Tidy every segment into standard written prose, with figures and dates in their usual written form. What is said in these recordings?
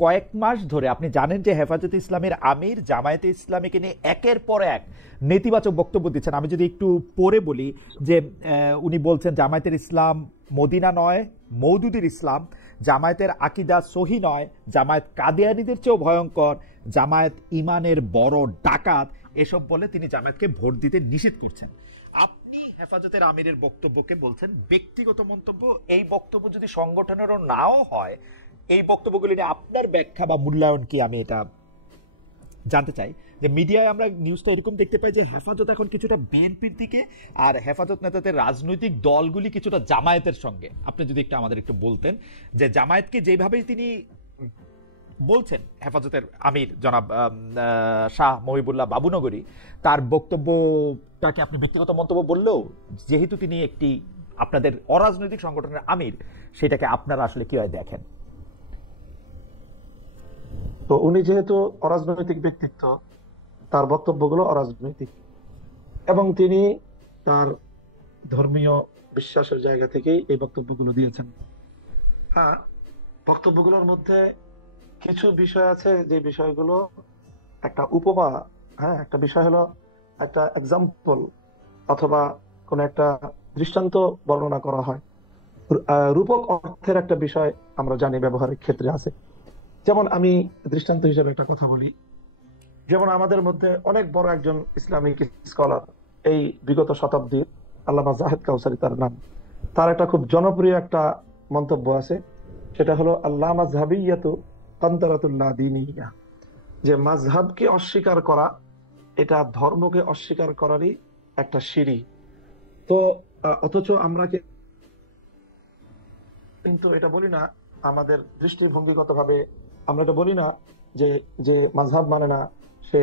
কয়েক মাস ধরে আপনি জানেন যে হেফাজতে ইসলামের আমির জামায়াতে ইসলামীকে নিয়ে একের পর এক নেতিবাচক বক্তব্য দিচ্ছেন। আমি যদি একটু পড়ে বলি যে উনি বলছেন জামায়াতের ইসলাম মদিনা নয়, মওদুদির ইসলাম, জামায়াতের আকিদা সহি নয়, জামায়াত কাদিয়ানীদের চেয়েও ভয়ঙ্কর, জামায়াত ইমানের বড় ডাকাত, এসব বলে তিনি জামায়াতকে ভোট দিতে নিষেধ করছেন। আপনি হেফাজতের আমিরের বক্তব্যকে বলছেন ব্যক্তিগত মন্তব্য। এই বক্তব্য যদি সংগঠনেরও নাও হয়, এই বক্তব্যগুলি নিয়ে আপনার ব্যাখ্যা বা মূল্যায়ন কি, আমি এটা জানতে চাই। যে মিডিয়ায় আমরা নিউজটা এরকম দেখতে পাই যে হেফাজত এখন কিছুটা বিএনপির দিকে, আর হেফাজত নেতাদের রাজনৈতিক দলগুলি কিছুটা জামায়াতের সঙ্গে। আপনি যদি একটু আমাদের একটু বলতেন যে জামায়াতকে যেভাবে তিনি বলছেন হেফাজতের আমির জনাব শাহ মহিবুল্লাহ বাবুনগরী, তার বক্তব্যটাকে আপনি ব্যক্তিগত মন্তব্য বললেও যেহেতু তিনি একটি আপনাদের অরাজনৈতিক সংগঠনের আমির, সেটাকে আপনারা আসলে কিভাবে দেখেন? তো উনি যেহেতু অরাজনৈতিক ব্যক্তিত্ব, তার বক্তব্যগুলো অরাজনৈতিক, এবং তিনি তার ধর্মীয় বিশ্বাসের জায়গা থেকেই এই বক্তব্যগুলো দিয়েছেন। হ্যাঁ, বক্তব্যগুলোর মধ্যে কিছু বিষয় আছে যে বিষয়গুলো একটা উপমা, হ্যাঁ, একটা বিষয় হলো একটা এক্সাম্পল অথবা কোন একটা দৃষ্টান্ত বর্ণনা করা হয়। রূপক অর্থের একটা বিষয় আমরা জানি ব্যবহারের ক্ষেত্রে আছে। যেমন আমি দৃষ্টান্ত হিসেবে একটা কথা বলি, যেমন আমাদের মধ্যে অনেক বড় একজন ইসলামিক স্কলার, এই বিগত শতাব্দীর, আল্লামা জাহেদ কাউসারি তার নাম, তার একটা খুব জনপ্রিয় একটা মন্তব্য আছে, সেটা হলো আল্লাহ মাযহাবিয়াতু কান্তারাতুল্লাহ দীনিয়া, যে মাযহাবকে অস্বীকার করা এটা ধর্মকে অস্বীকার করারই একটা সিঁড়ি। তো অথচ আমরা কিন্তু এটা বলি না, আমাদের দৃষ্টিভঙ্গিগত ভাবে আমরা এটা বলি না যে যে মাযহাব মানে না সে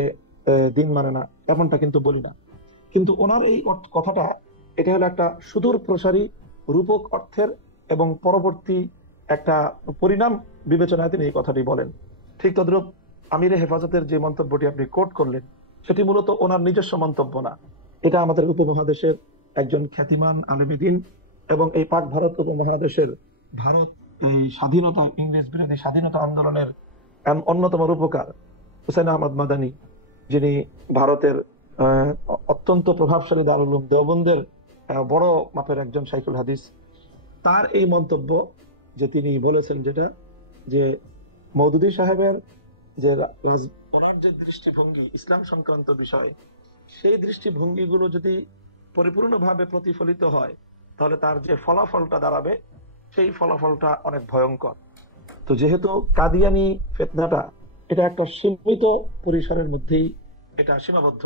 দিন মানে না, এমনটা কিন্তু বলি না। কিন্তু ওনার এই কথাটা, এটা হলো একটা সুদূর প্রসারী রূপক অর্থের এবং পরবর্তী একটা পরিণাম বিবেচনায় তিনি এই কথাটি বলেন। ঠিক তদ্রূপ আমিরে হেফাজতের যে মন্তব্যটি আপনি কোট করলেন, সেটি মূলত ওনার নিজস্ব মন্তব্য না, এটা আমাদের উপমহাদেশের একজন খ্যাতিমান আলেমে দ্বীন এবং এই পাক ভারত উপমহাদেশের, ভারত এই স্বাধীনতা, ইংরেজ বিরোধী স্বাধীনতা আন্দোলনের অন্যতম রূপকার হুসাইন আহমদ মাদানী, যিনি ভারতের অত্যন্ত প্রভাবশালী দারুল উলুম দেওবন্দের বড় মাপের একজন শাইখুল হাদিস, তার এই মন্তব্য যে তিনি বলেছেন, যেটা যে মওদুদী সাহেবের যে ওনার যে দৃষ্টিভঙ্গি ইসলাম সংক্রান্ত বিষয়, সেই দৃষ্টিভঙ্গিগুলো যদি পরিপূর্ণভাবে প্রতিফলিত হয়, তাহলে তার যে ফলাফলটা দাঁড়াবে, সেই ফলাফলটা অনেক ভয়ঙ্কর। তো যেহেতু কাদিয়ানি ফিতনাটা এটা একটা সীমিত পরিসরের মধ্যেই এটা সীমাবদ্ধ,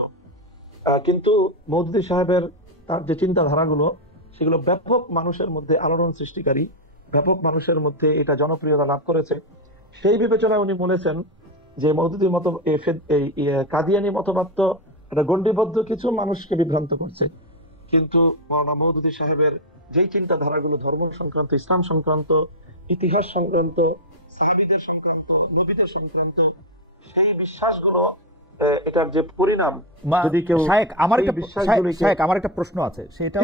কিন্তু মওদুদী সাহেবের তার যে চিন্তাধারাগুলো, সেগুলো ব্যাপক মানুষের মধ্যে আলোড়ন সৃষ্টিকারী, ব্যাপক মানুষের মধ্যে এটা জনপ্রিয়তা লাভ করেছে। সেই বিবেচনায় উনি বলেছেন যে মওদুদী মত, এই কাদিয়ানি মতবাদ তো এটা গণ্ডিবদ্ধ কিছু মানুষকে বিভ্রান্ত করছে, কিন্তু মাওলানা মওদুদী সাহেবের যেই চিন্তাধারাগুলো ধর্ম সংক্রান্ত, ইসলাম সংক্রান্ত, ইতিহাস সংক্রান্ত, সাহাবীদের সংক্রান্ত, নবীদের সংক্রান্ত, সেই বিশ্বাসগুলো, এটার যে পরিণাম, যদি কেউ আমার একটা প্রশ্ন আছে, সেটা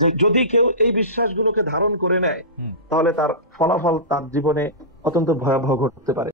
যে যদি কেউ এই বিশ্বাসগুলোকে ধারণ করে নেয়, তাহলে তার ফলাফল তার জীবনে অত্যন্ত ভয়াবহ ঘটতে পারে।